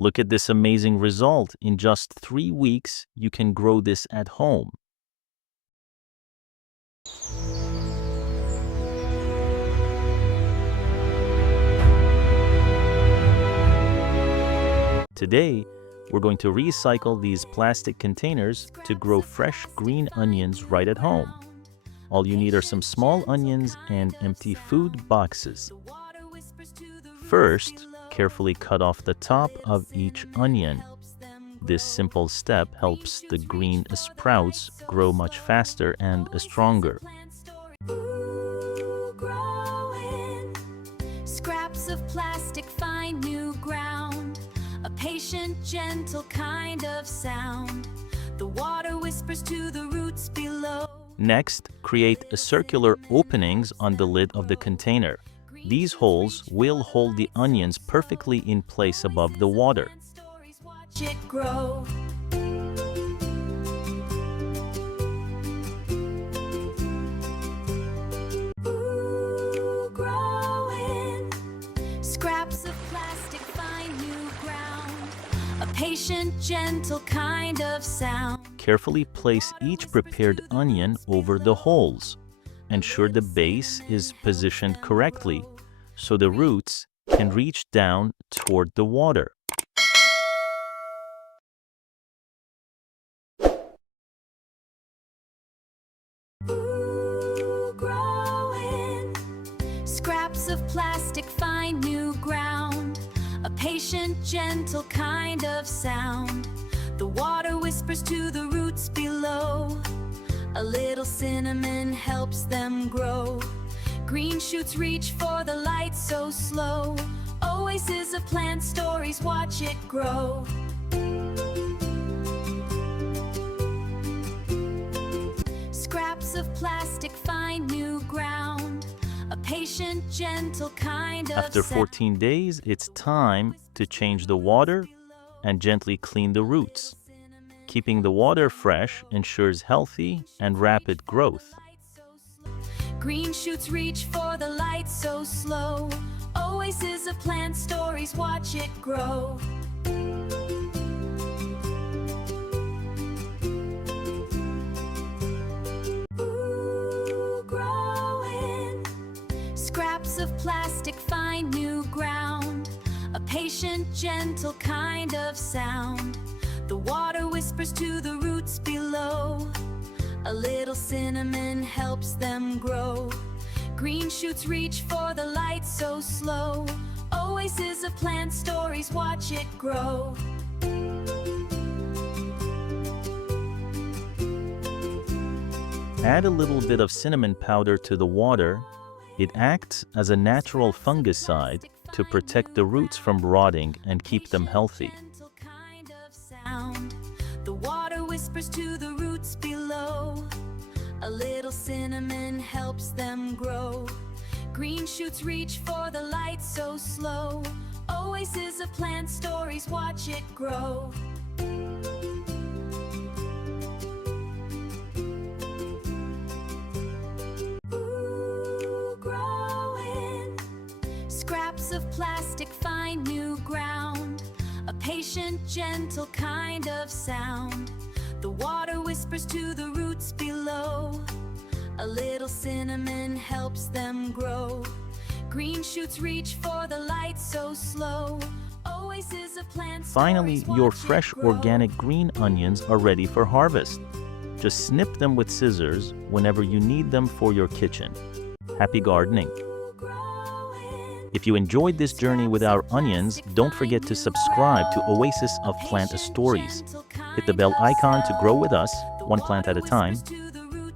Look at this amazing result. In just 3 weeks, you can grow this at home. Today, we're going to recycle these plastic containers to grow fresh green onions right at home. All you need are some small onions and empty food boxes. First, carefully cut off the top of each onion. This simple step helps the green sprouts grow much faster and stronger. Scraps of plastic find new ground. A patient, gentle kind of sound. The water whispers to the roots below. Next, create circular openings on the lid of the container. These holes will hold the onions perfectly in place above the water. Watch it grow. Ooh, growing. Scraps of plastic find new ground. A patient, gentle kind of sound. Carefully place each prepared onion over the holes. Ensure the base is positioned correctly so the roots can reach down toward the water. Ooh, growing. Scraps of plastic find new ground. A patient, gentle kind of sound. The water whispers to the roots below. A little cinnamon helps them grow. Green shoots reach for the light so slow. Oasis of plant stories, watch it grow. Scraps of plastic find new ground. A patient, gentle kind of After 14 days, it's time to change the water and gently clean the roots. Keeping the water fresh ensures healthy and rapid growth. Green shoots reach for the light so slow. Oasis of plant stories, watch it grow. Ooh, growing. Scraps of plastic find new ground. A patient, gentle kind of sound. The water whispers to the roots below. A little cinnamon helps them grow. Green shoots reach for the light so slow. Oasis of plant stories, watch it grow. Add a little bit of cinnamon powder to the water. It acts as a natural fungicide to protect the roots from rotting and keep them healthy. The water whispers to the roots below. A little cinnamon helps them grow. Green shoots reach for the light so slow. Oasis of plant stories, watch it grow. Ooh, growing. Scraps of plastic find new ground. A patient, gentle kind of sound. The water whispers to the roots below. A little cinnamon helps them grow. Green shoots reach for the light so slow. Oasis of plant Finally, stories, your watch it fresh grow. organic green onions are ready for harvest. Just snip them with scissors whenever you need them for your kitchen. Happy gardening! If you enjoyed this journey with our onions, don't forget to subscribe to Oasis of Plant Stories. Hit the bell icon to grow with us, one plant at a time.